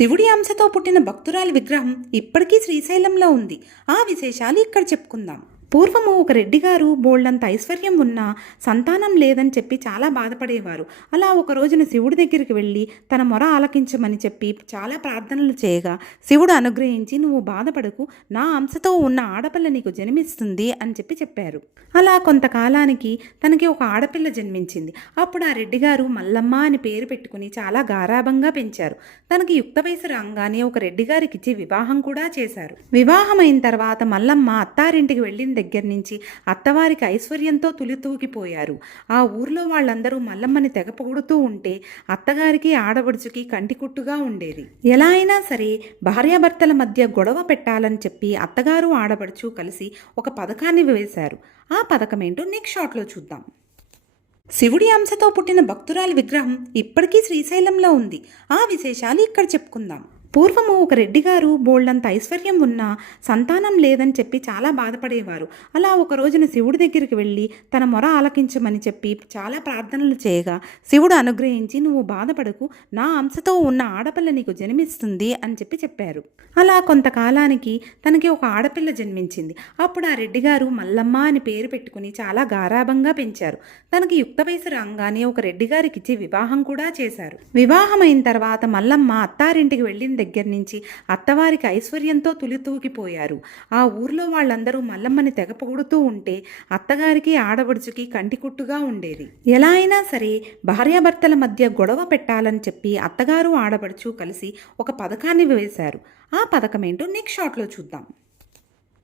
శివుడి అంశతో పుట్టిన భక్తురాలి విగ్రహం ఇప్పటికీ శ్రీశైలంలో ఉంది. ఆ విశేషాలు ఇక్కడ చెప్పుకుందాం. పూర్వము ఒక రెడ్డి గారు బోల్డంత ఐశ్వర్యం ఉన్నా సంతానం లేదని చెప్పి చాలా బాధపడేవారు. అలా ఒక రోజున శివుడి దగ్గరికి వెళ్ళి తన మొర ఆలకించమని చెప్పి చాలా ప్రార్థనలు చేయగా శివుడు అనుగ్రహించి, నువ్వు బాధపడకు, నా అంశతో ఉన్న ఆడపిల్ల నీకు జన్మిస్తుంది అని చెప్పారు. అలా కొంతకాలానికి తనకి ఒక ఆడపిల్ల జన్మించింది. అప్పుడు ఆ రెడ్డి గారు మల్లమ్మ అని పేరు పెట్టుకుని చాలా గారాబంగా పెంచారు. తనకి యుక్త వయసు రాగానే ఒక రెడ్డి గారికి ఇచ్చి వివాహం కూడా చేశారు. వివాహమైన తర్వాత మల్లమ్మ అత్తారింటికి వెళ్ళిన దగ్గర నుంచి అత్తవారికి ఐశ్వర్యంతో తులితూగిపోయారు. ఆ ఊర్లో వాళ్ళందరూ మల్లమ్మని తెగ పొగుడుతూ ఉంటే అత్తగారికి ఆడబడుచుకి కంటికుట్టుగా ఉండేది. ఎలా అయినా సరే భార్యాభర్తల మధ్య గొడవ పెట్టాలని చెప్పి అత్తగారు ఆడబడుచు కలిసి ఒక పథకాన్ని వేశారు. ఆ పథకం ఏంటో నెక్స్ట్ షాట్లో చూద్దాం. శివుడి అంశతో పుట్టిన భక్తురాలి విగ్రహం ఇప్పటికీ శ్రీశైలంలో ఉంది. ఆ విశేషాలు ఇక్కడ చెప్పుకుందాం. పూర్వము ఒక రెడ్డి గారు బోల్డంత ఐశ్వర్యం ఉన్నా సంతానం లేదని చెప్పి చాలా బాధపడేవారు. అలా ఒక రోజున శివుడి దగ్గరికి వెళ్ళి తన మొర ఆలకించమని చెప్పి చాలా ప్రార్థనలు చేయగా శివుడు అనుగ్రహించి, నువ్వు బాధపడకు, నా అంశతో ఉన్న ఆడపిల్ల నీకు జన్మిస్తుంది అని చెప్పారు. అలా కొంతకాలానికి తనకి ఒక ఆడపిల్ల జన్మించింది. అప్పుడు ఆ రెడ్డి గారు మల్లమ్మ అని పేరు పెట్టుకుని చాలా గారాబంగా పెంచారు. తనకి యుక్త వయసు రాగానే ఒక రెడ్డి గారికి ఇచ్చి వివాహం కూడా చేశారు. వివాహమైన తర్వాత మల్లమ్మ అత్తారింటికి వెళ్ళిన దగ్గర నుంచి అత్తవారికి ఐశ్వర్యంతో తులితూగిపోయారు. ఆ ఊర్లో వాళ్ళందరూ మల్లమ్మని తెగ పొగుడుతూ ఉంటే అత్తగారికి ఆడబడుచుకి కంటికుట్టుగా ఉండేది. ఎలా అయినా సరే భార్యాభర్తల మధ్య గొడవ పెట్టాలని చెప్పి అత్తగారు ఆడబడుచు కలిసి ఒక పథకాన్ని వేశారు. ఆ పథకం ఏంటో నెక్స్ట్ షాట్లో చూద్దాం.